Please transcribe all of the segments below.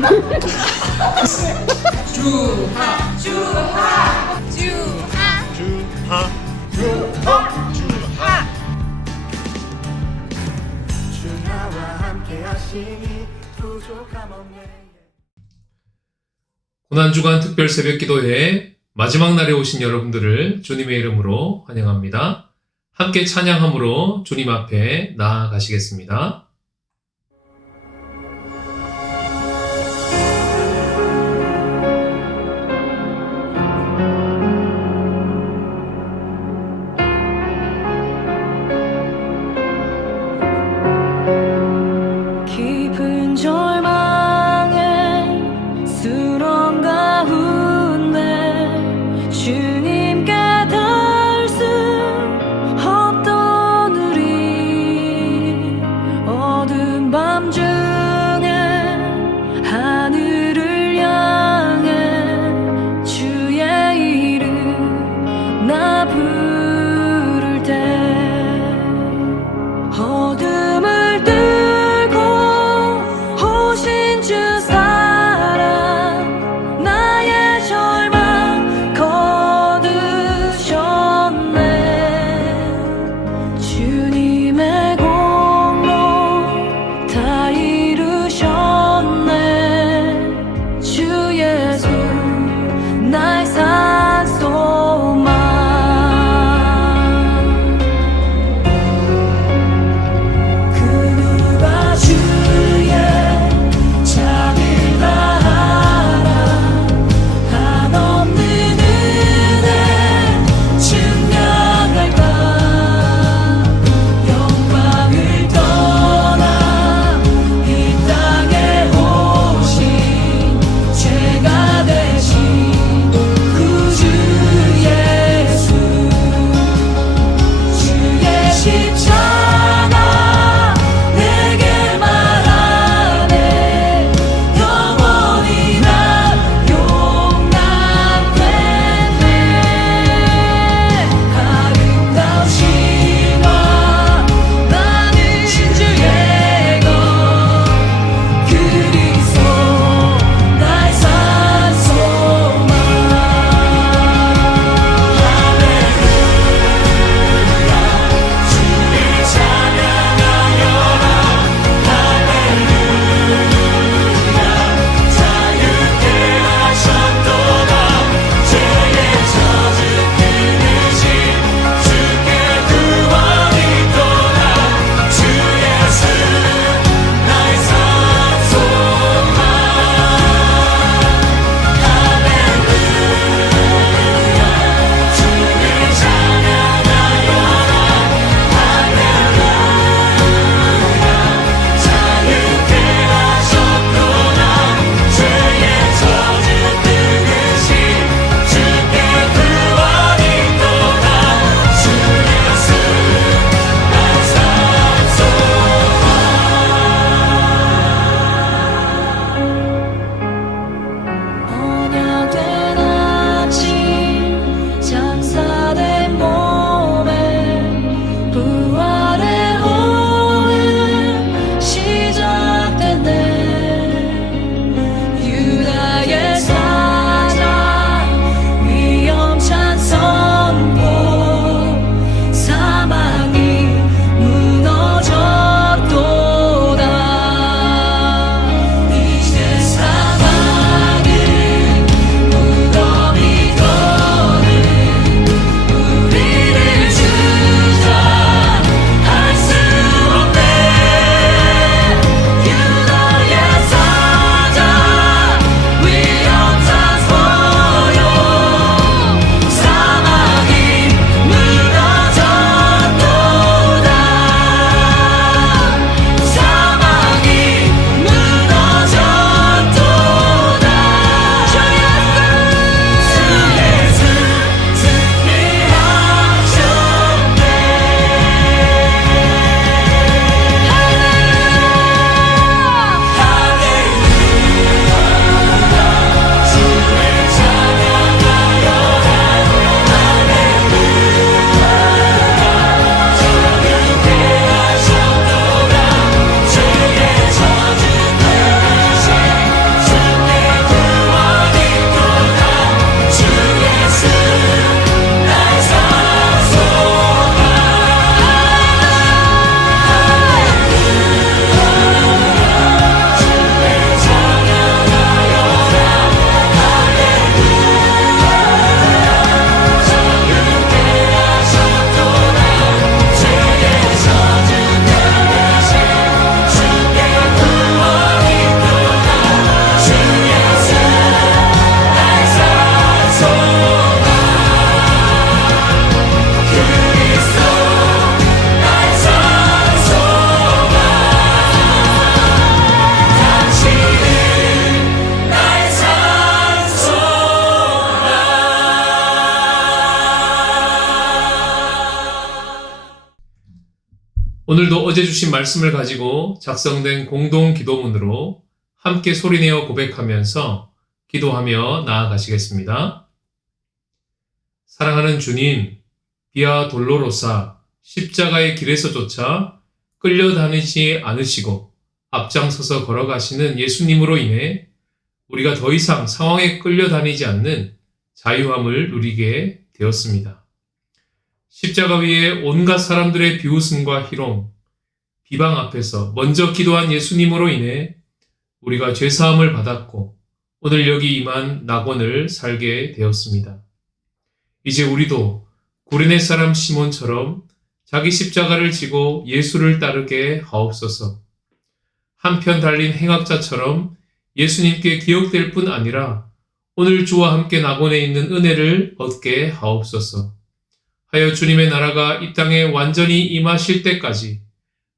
주하 주하 주하 주나와 함께 하시니 부족함 없네. 고난주간 특별 새벽기도회 마지막 날에 오신 여러분들을 주님의 이름으로 환영합니다. 함께 찬양함으로 주님 앞에 나아가시겠습니다. 깊은 절망에 수렁 가운데 주님께 닿을 수 없던 우리 오늘도 어제 주신 말씀을 가지고 작성된 공동 기도문으로 함께 소리내어 고백하면서 기도하며 나아가시겠습니다. 사랑하는 주님, 비아 돌로로사 십자가의 길에서조차 끌려다니지 않으시고 앞장서서 걸어가시는 예수님으로 인해 우리가 더 이상 상황에 끌려다니지 않는 자유함을 누리게 되었습니다. 십자가 위에 온갖 사람들의 비웃음과 희롱, 비방 앞에서 먼저 기도한 예수님으로 인해 우리가 죄사함을 받았고 오늘 여기 임한 낙원을 살게 되었습니다. 이제 우리도 구레네 사람 시몬처럼 자기 십자가를 지고 예수를 따르게 하옵소서. 한편 달린 행악자처럼 예수님께 기억될 뿐 아니라 오늘 주와 함께 낙원에 있는 은혜를 얻게 하옵소서. 하여 주님의 나라가 이 땅에 완전히 임하실 때까지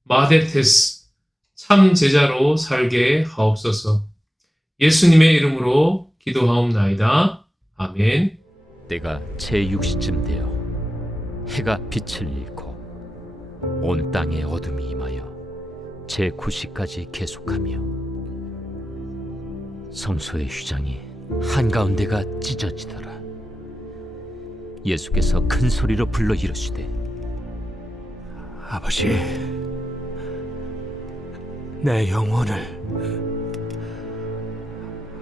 마데테스 참 제자로 살게 하옵소서. 예수님의 이름으로 기도하옵나이다. 아멘. 때가 제6시쯤 되어 해가 빛을 잃고 온 땅에 어둠이 임하여 제9시까지 계속하며 성소의 휘장이 한가운데가 찢어지더라. 예수께서 큰 소리로 불러 이르시되 아버지, 내 영혼을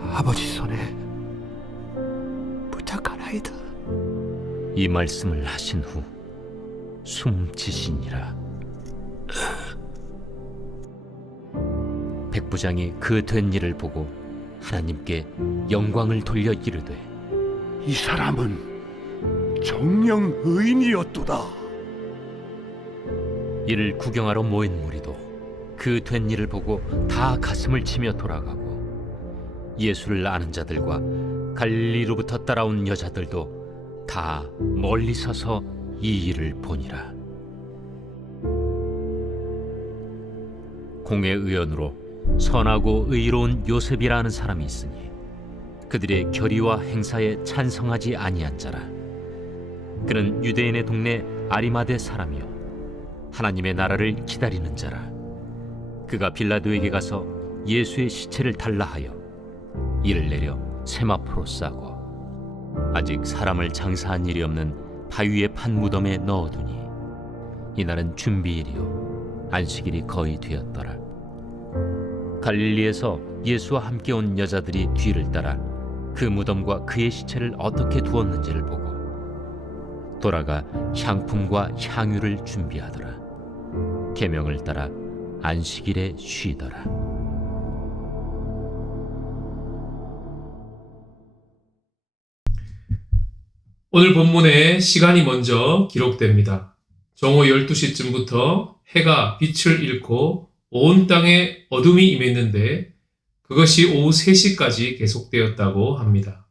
아버지 손에 부탁하나이다. 이 말씀을 하신 후 숨지시니라. 백부장이 그 된 일을 보고 하나님께 영광을 돌려 이르되 이 사람은 정령 의인이었도다. 이를 구경하러 모인 무리도 그 된 일을 보고 다 가슴을 치며 돌아가고 예수를 아는 자들과 갈릴리로부터 따라온 여자들도 다 멀리 서서 이 일을 보니라. 공회 의원으로 선하고 의로운 요셉이라는 사람이 있으니 그들의 결의와 행사에 찬성하지 아니한 자라. 그는 유대인의 동네 아리마대 사람이요 하나님의 나라를 기다리는 자라. 그가 빌라도에게 가서 예수의 시체를 달라 하여 이를 내려 세마포로 싸고 아직 사람을 장사한 일이 없는 바위에 판 무덤에 넣어두니 이날은 준비일이요 안식일이 거의 되었더라. 갈릴리에서 예수와 함께 온 여자들이 뒤를 따라 그 무덤과 그의 시체를 어떻게 두었는지를 보고 돌아가 향품과 향유를 준비하더라. 계명을 따라 안식일에 쉬더라. 오늘 본문에 시간이 먼저 기록됩니다. 정오 12시쯤부터 해가 빛을 잃고 온 땅에 어둠이 임했는데 그것이 오후 3시까지 계속되었다고 합니다.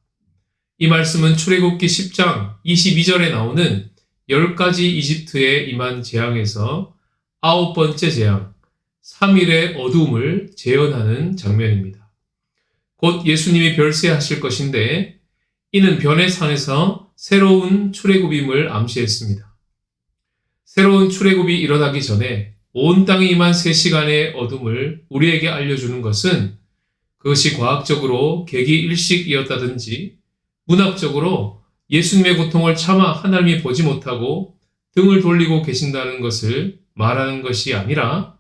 이 말씀은 출애굽기 10장 22절에 나오는 10가지 이집트에 임한 재앙에서 9번째 재앙, 3일의 어둠을 재현하는 장면입니다. 곧 예수님이 별세하실 것인데 이는 변의 산에서 새로운 출애굽임을 암시했습니다. 새로운 출애굽이 일어나기 전에 온 땅에 임한 3시간의 어둠을 우리에게 알려주는 것은 그것이 과학적으로 개기일식이었다든지 문학적으로 예수님의 고통을 차마 하나님이 보지 못하고 등을 돌리고 계신다는 것을 말하는 것이 아니라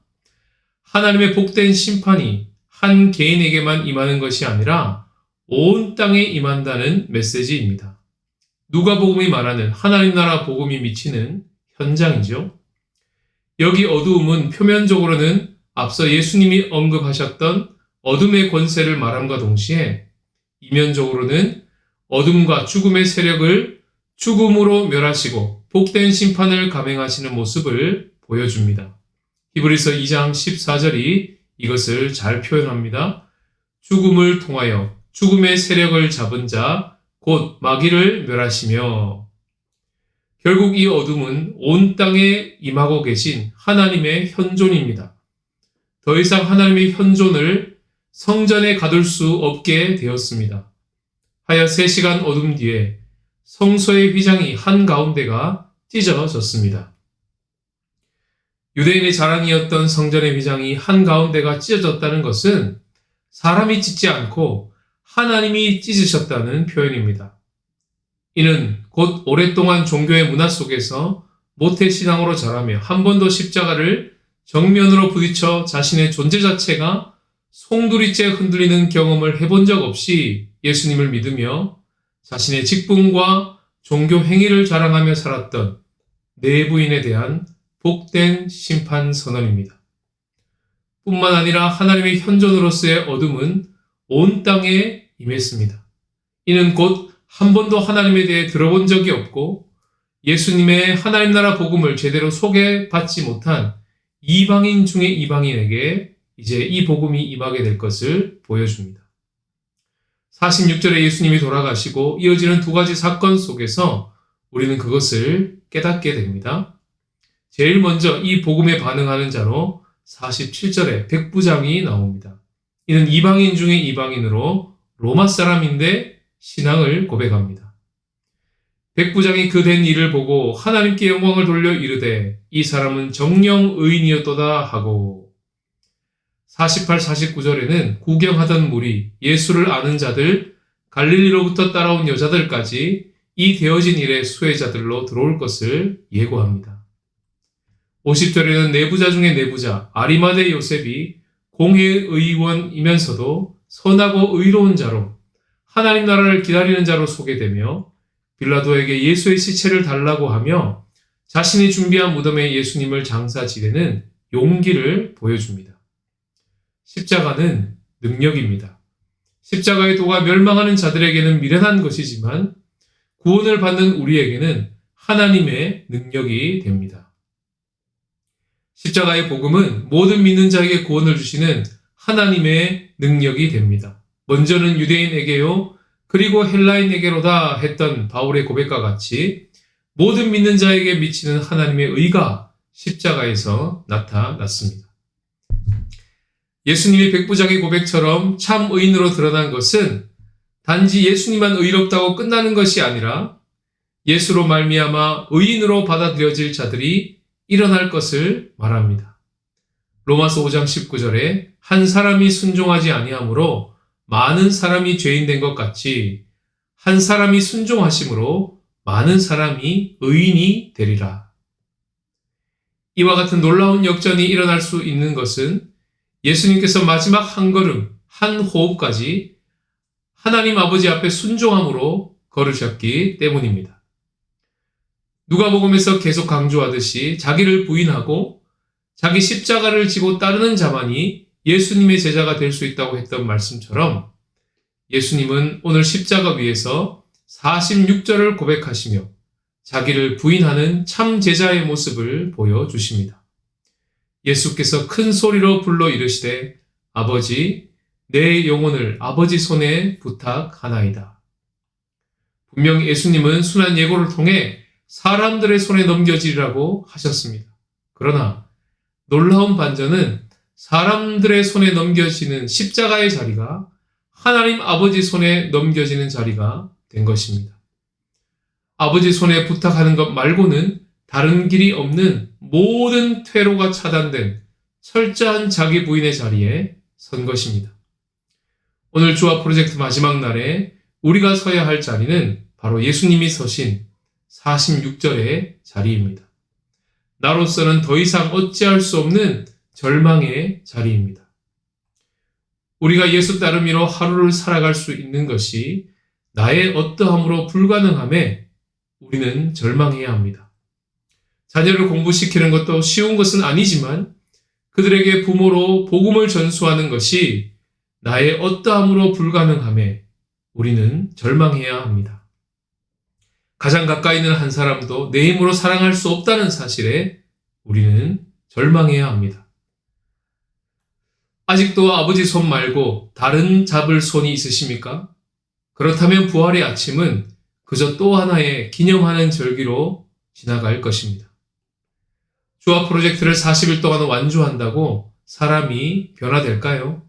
하나님의 복된 심판이 한 개인에게만 임하는 것이 아니라 온 땅에 임한다는 메시지입니다. 누가복음이 말하는 하나님 나라 복음이 미치는 현장이죠. 여기 어두움은 표면적으로는 앞서 예수님이 언급하셨던 어둠의 권세를 말함과 동시에 이면적으로는 어둠과 죽음의 세력을 죽음으로 멸하시고 복된 심판을 감행하시는 모습을 보여줍니다. 히브리서 2장 14절이 이것을 잘 표현합니다. 죽음을 통하여 죽음의 세력을 잡은 자, 곧 마귀를 멸하시며. 결국 이 어둠은 온 땅에 임하고 계신 하나님의 현존입니다. 더 이상 하나님의 현존을 성전에 가둘 수 없게 되었습니다. 하여 3시간 어둠 뒤에 성소의 휘장이 한가운데가 찢어졌습니다. 유대인의 자랑이었던 성전의 휘장이 한가운데가 찢어졌다는 것은 사람이 찢지 않고 하나님이 찢으셨다는 표현입니다. 이는 곧 오랫동안 종교의 문화 속에서 모태신앙으로 자라며 한 번도 십자가를 정면으로 부딪혀 자신의 존재 자체가 송두리째 흔들리는 경험을 해본 적 없이 예수님을 믿으며 자신의 직분과 종교 행위를 자랑하며 살았던 내부인에 대한 복된 심판 선언입니다. 뿐만 아니라 하나님의 현존으로서의 어둠은 온 땅에 임했습니다. 이는 곧 한 번도 하나님에 대해 들어본 적이 없고 예수님의 하나님 나라 복음을 제대로 소개받지 못한 이방인 중의 이방인에게 이제 이 복음이 임하게 될 것을 보여줍니다. 46절에 예수님이 돌아가시고 이어지는 두 가지 사건 속에서 우리는 그것을 깨닫게 됩니다. 제일 먼저 이 복음에 반응하는 자로 47절에 백부장이 나옵니다. 이는 이방인 중의 이방인으로 로마 사람인데 신앙을 고백합니다. 백부장이 그 된 일을 보고 하나님께 영광을 돌려 이르되 이 사람은 정령 의인이었도다 하고 48, 49절에는 구경하던 무리, 예수를 아는 자들, 갈릴리로부터 따라온 여자들까지 이 되어진 일의 수혜자들로 들어올 것을 예고합니다. 50절에는 내부자 중에 내부자, 아리마대 요셉이 공회의원이면서도 선하고 의로운 자로 하나님 나라를 기다리는 자로 소개되며 빌라도에게 예수의 시체를 달라고 하며 자신이 준비한 무덤에 예수님을 장사 지내는 용기를 보여줍니다. 십자가는 능력입니다. 십자가의 도가 멸망하는 자들에게는 미련한 것이지만 구원을 받는 우리에게는 하나님의 능력이 됩니다. 십자가의 복음은 모든 믿는 자에게 구원을 주시는 하나님의 능력이 됩니다. 먼저는 유대인에게요, 그리고 헬라인에게로다 했던 바울의 고백과 같이 모든 믿는 자에게 미치는 하나님의 의가 십자가에서 나타났습니다. 예수님이 백부장의 고백처럼 참 의인으로 드러난 것은 단지 예수님만 의롭다고 끝나는 것이 아니라 예수로 말미암아 의인으로 받아들여질 자들이 일어날 것을 말합니다. 로마서 5장 19절에 한 사람이 순종하지 아니하므로 많은 사람이 죄인 된 것 같이 한 사람이 순종하심으로 많은 사람이 의인이 되리라. 이와 같은 놀라운 역전이 일어날 수 있는 것은 예수님께서 마지막 한 걸음, 한 호흡까지 하나님 아버지 앞에 순종함으로 걸으셨기 때문입니다. 누가복음에서 계속 강조하듯이 자기를 부인하고 자기 십자가를 지고 따르는 자만이 예수님의 제자가 될 수 있다고 했던 말씀처럼 예수님은 오늘 십자가 위에서 46절을 고백하시며 자기를 부인하는 참 제자의 모습을 보여주십니다. 예수께서 큰 소리로 불러 이르시되 아버지, 내 영혼을 아버지 손에 부탁하나이다. 분명 예수님은 순한 예고를 통해 사람들의 손에 넘겨지리라고 하셨습니다. 그러나 놀라운 반전은 사람들의 손에 넘겨지는 십자가의 자리가 하나님 아버지 손에 넘겨지는 자리가 된 것입니다. 아버지 손에 부탁하는 것 말고는 다른 길이 없는 모든 퇴로가 차단된 철저한 자기 부인의 자리에 선 것입니다. 오늘 주와 프로젝트 마지막 날에 우리가 서야 할 자리는 바로 예수님이 서신 46절의 자리입니다. 나로서는 더 이상 어찌할 수 없는 절망의 자리입니다. 우리가 예수 따르미로 하루를 살아갈 수 있는 것이 나의 어떠함으로 불가능함에 우리는 절망해야 합니다. 자녀를 공부시키는 것도 쉬운 것은 아니지만 그들에게 부모로 복음을 전수하는 것이 나의 어떠함으로 불가능함에 우리는 절망해야 합니다. 가장 가까이 있는 한 사람도 내 힘으로 사랑할 수 없다는 사실에 우리는 절망해야 합니다. 아직도 아버지 손 말고 다른 잡을 손이 있으십니까? 그렇다면 부활의 아침은 그저 또 하나의 기념하는 절기로 지나갈 것입니다. 주와 프로젝트를 40일 동안 완주한다고 사람이 변화될까요?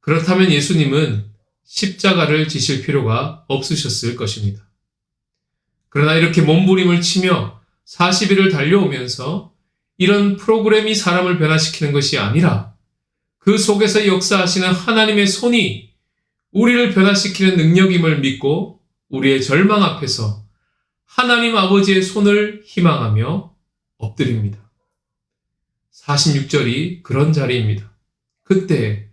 그렇다면 예수님은 십자가를 지실 필요가 없으셨을 것입니다. 그러나 이렇게 몸부림을 치며 40일을 달려오면서 이런 프로그램이 사람을 변화시키는 것이 아니라 그 속에서 역사하시는 하나님의 손이 우리를 변화시키는 능력임을 믿고 우리의 절망 앞에서 하나님 아버지의 손을 희망하며 엎드립니다. 46절이 그런 자리입니다. 그때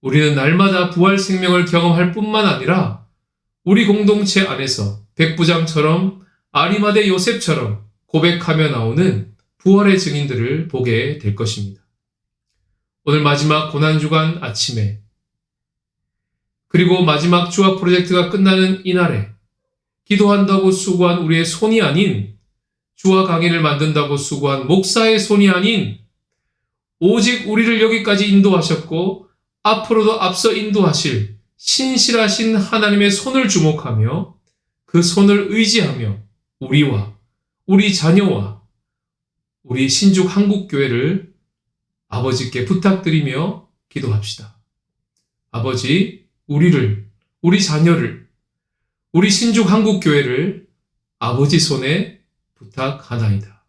우리는 날마다 부활 생명을 경험할 뿐만 아니라 우리 공동체 안에서 백부장처럼 아리마대 요셉처럼 고백하며 나오는 부활의 증인들을 보게 될 것입니다. 오늘 마지막 고난주간 아침에 그리고 마지막 주화 프로젝트가 끝나는 이날에 기도한다고 수고한 우리의 손이 아닌 주화 강의를 만든다고 수고한 목사의 손이 아닌 오직 우리를 여기까지 인도하셨고 앞으로도 앞서 인도하실 신실하신 하나님의 손을 주목하며 그 손을 의지하며 우리와 우리 자녀와 우리 신죽 한국교회를 아버지께 부탁드리며 기도합시다. 아버지, 우리를, 우리 자녀를, 우리 신죽 한국교회를 아버지 손에 부탁하나이다.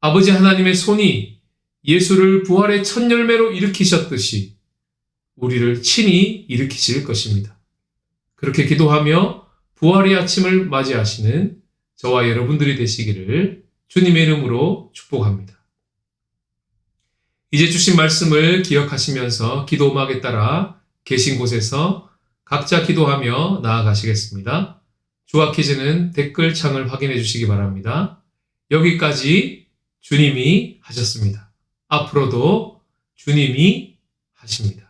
아버지 하나님의 손이 예수를 부활의 첫 열매로 일으키셨듯이 우리를 친히 일으키실 것입니다. 그렇게 기도하며 부활의 아침을 맞이하시는 저와 여러분들이 되시기를 주님의 이름으로 축복합니다. 이제 주신 말씀을 기억하시면서 기도 음악에 따라 계신 곳에서 각자 기도하며 나아가시겠습니다. 주와 퀴즈는 댓글창을 확인해 주시기 바랍니다. 여기까지 주님이 하셨습니다. 앞으로도 주님이 하십니다.